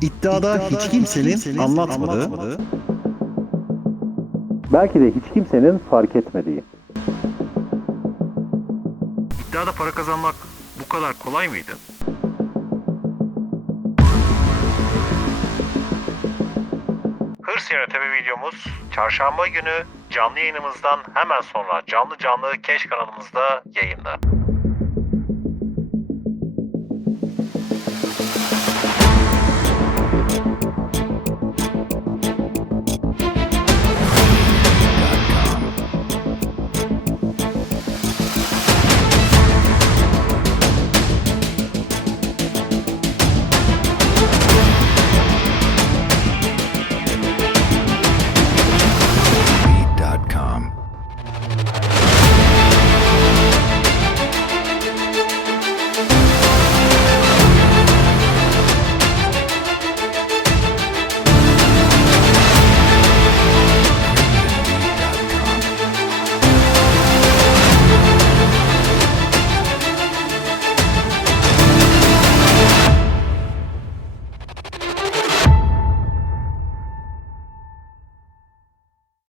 İddiada hiç kimsenin anlatmadığı, belki de hiç kimsenin fark etmediği. İddiada para kazanmak bu kadar kolay mıydı? Hırs Yönetimi videomuz çarşamba günü canlı yayınımızdan hemen sonra canlı canlı Keş kanalımızda yayında.